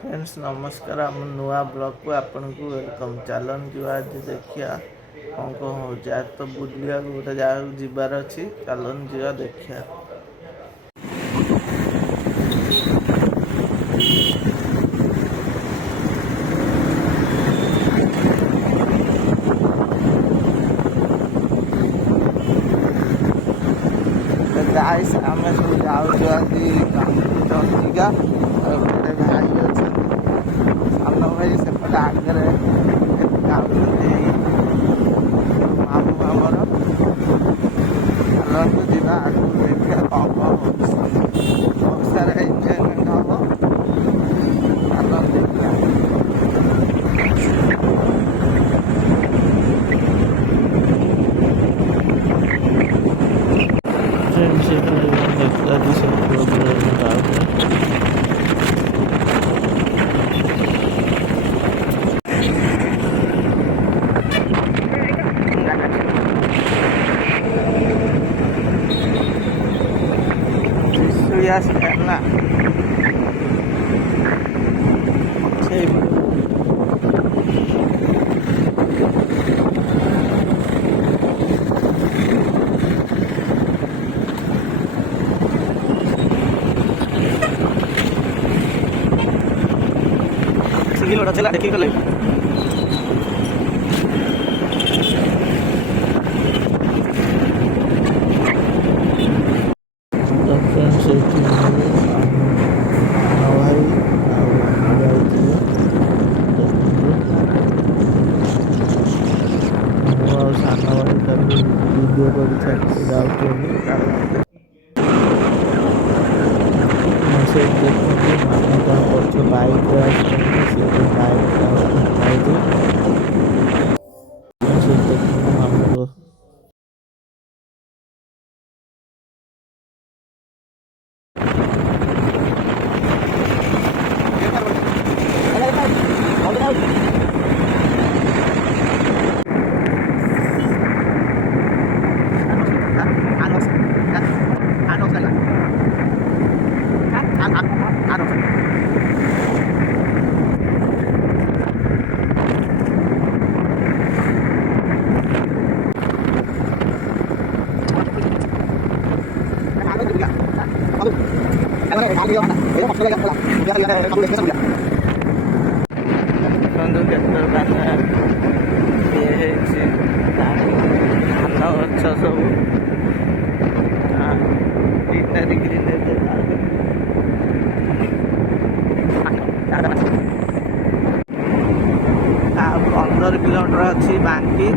Friends नमस्कार आम नुआ ब्लॉग को आपन को वेलकम। चलन जो आज देखिया कौन कौन हो आज तो बुलिया गोटे जगह जीवार अच्छी चलन जा देखिया। गाइस आम सब जाऊँ चंदिका गोटे भाई अच्छे सामन भाई सेपटे आगे जाऊँ मामू आमर चलतु जा आगे देखिए कौन कौन हो बहुत सारा एंजयमेंट हम चलन देखिए। Yes, karena segini udah celak dikit kali. Video को देखते मामू कौन कर बाइक मामू बंधु केतर दाना ये धान गछ सब इत्यादि ग्रीन 15 किलोमीटर अच्छी बांकी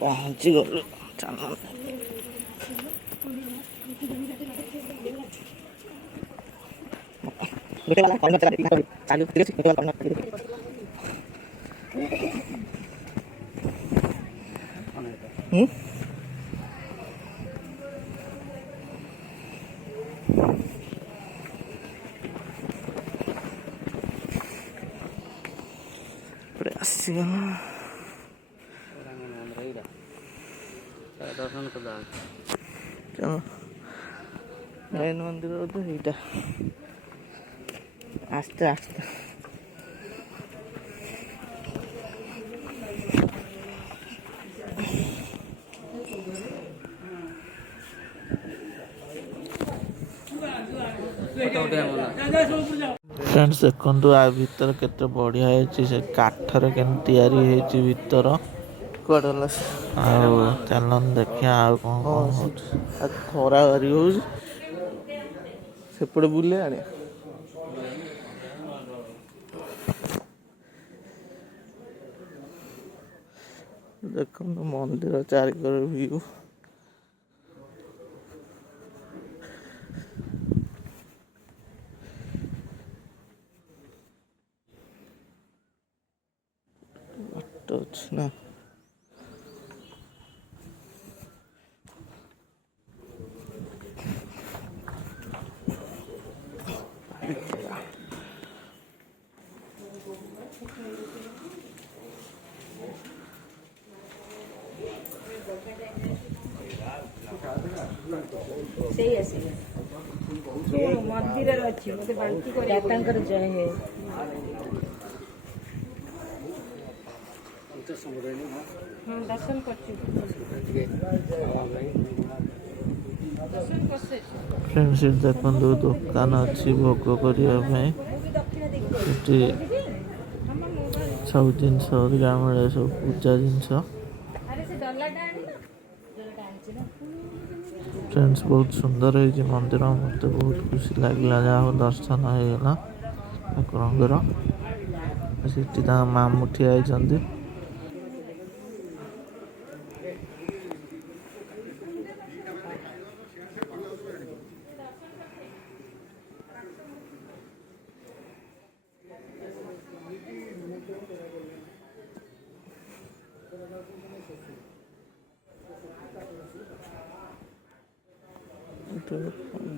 पहुँची गलु चलन दर्शन कला चलो मेन मंदिर तो यहीटा आस्ते आस्ते फ्रेंड्स देखो आ भीतर केते बढ़िया है काठर के तैयारी है भीतर चलन देखिया खरा हरी हो ସେପଟେ ବୁଲେ ଆଣେ ଦେଖନ୍ତୁ ମନ୍ଦିର ଚାରିକର ଭିଉ। ବାଟ ଅଛି ନା ମନ୍ଦିରରେ ଅଛି ମତେ ବାନ୍ତି କରି ତାଙ୍କର ଜୟ ହେ ଦର୍ଶନ କରୁଛୁ ଫ୍ରେଣ୍ଡସ୍ ଦେଖନ୍ତୁ ଦୋକାନ ଅଛି ଭୋଗ କରିବା ପାଇଁ। ସେଠି ସବୁ ଜିନିଷ ହେରିକା ମିଳେ, ସବୁ ପୂଜା ଜିନିଷ। ଫ୍ରେଣ୍ଡସ୍ ବହୁତ ସୁନ୍ଦର ହେଇଛି ମନ୍ଦିର, ମୋତେ ବହୁତ ଖୁସି ଲାଗିଲା ଯାହା ହଉ ଦର୍ଶନ ହେଇଗଲା ଠାକୁରଙ୍କର। ସେଠି ତାଙ୍କ ମାମୁଁ ଠିଆ ହେଇଛନ୍ତି।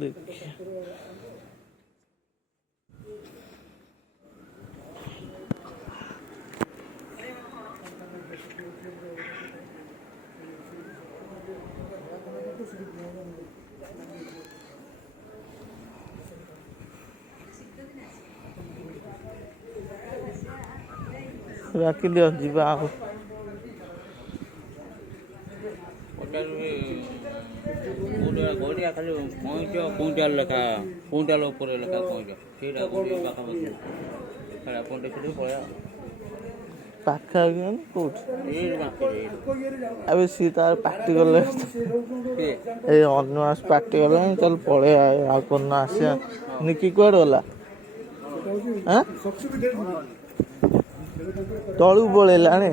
देखिए राखी दियो जीवा आओ ଗଡ଼ିଆ ଖାଲି କଇଁଚ କୁଇଣ୍ଟାଲ ଲେଖା କୁଇଣ୍ଟାଲ ଉପରେ ଲେଖା କଇଁଚ ସେଇଟା ଗୋଟେ ପାଖାପାଖି ଖାଲି ଆପଣ ଦେଖିଲେ ପଳେଇବା ପାଖା କୋଉଠି ଏବେ ସିଏ ତାର ପାର୍ଟି ଗଲେ ଏଇ ଅନ୍ନଆସ ପାର୍ଟି ଗଲାଣି ଚାଲ ପଳେଇବା ଆଉ କୋନ ଆସିବା। ନିକି କୁଆଡେ ଗଲା ତଳକୁ ପଳେଇଲାଣି।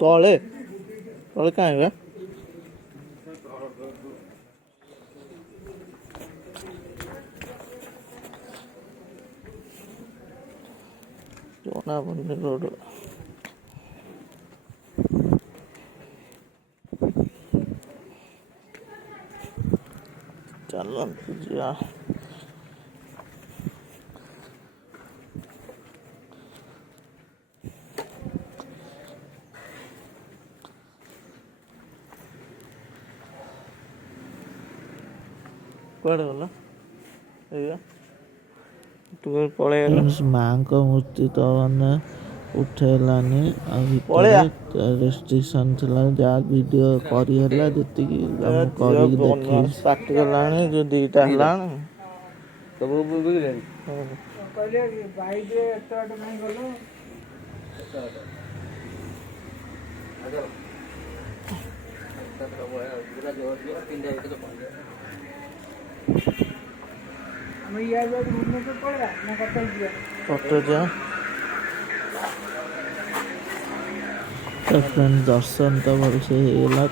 ତଳେ ତଳେ କାହିଁ ବା ଜଣାପଡୁନି ରୋଡ। ଚାଲନ୍ତୁ ଯିବା। କୁଆଡ଼େ ଗଲା ଏଇଆ ପଳେଇଗଲା। ମାଙ୍କ ମୂର୍ତ୍ତି ତ ମାନେ ଉଠେଇଲାନି ଆଉ ଭିତରେ ରେଷ୍ଟ୍ରିକ୍ସନ୍ ଥିଲା ଯାହା ଭିଡ଼ିଓ କରିହେଲା ଯେତିକି କରିକି ଦେଖି ପାଟି ଗଲାଣି ଯୋଉ ଦିଟା ହେଲାଣି ସବୁ ବୁଝିଲେଣି ଦର୍ଶନ ତ ଭଲସେ ହେଇଗଲା।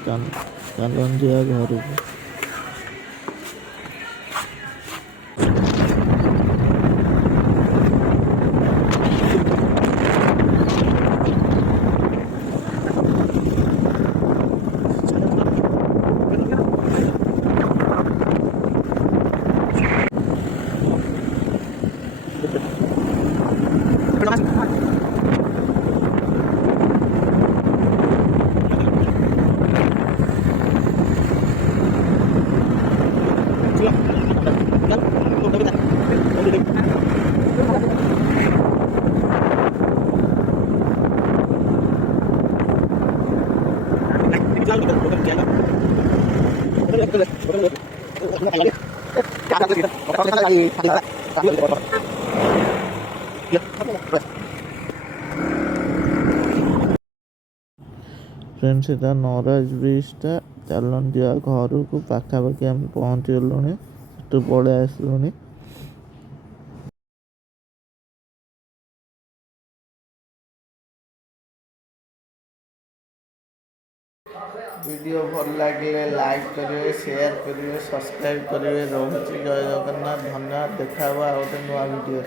ଚାଲନ୍ତୁ ଯିବା ଘରକୁ। फ्रेंड्स এটা নরাজ ব্রিজটা ଚାଲନ୍ତୁ ଯିବା ଘରକୁ ପାଖାପାଖି ଆମେ ପହଞ୍ଚିଗଲୁଣି ସେଠୁ ପଳେଇ ଆସିଲୁଣି वीडियो भल लगे लाइक करेंगे शेयर करेंगे सब्सक्राइब करेंगे रोचे जय जगन्नाथ धन्यवाद देखा गोटे नुआ वीडियो।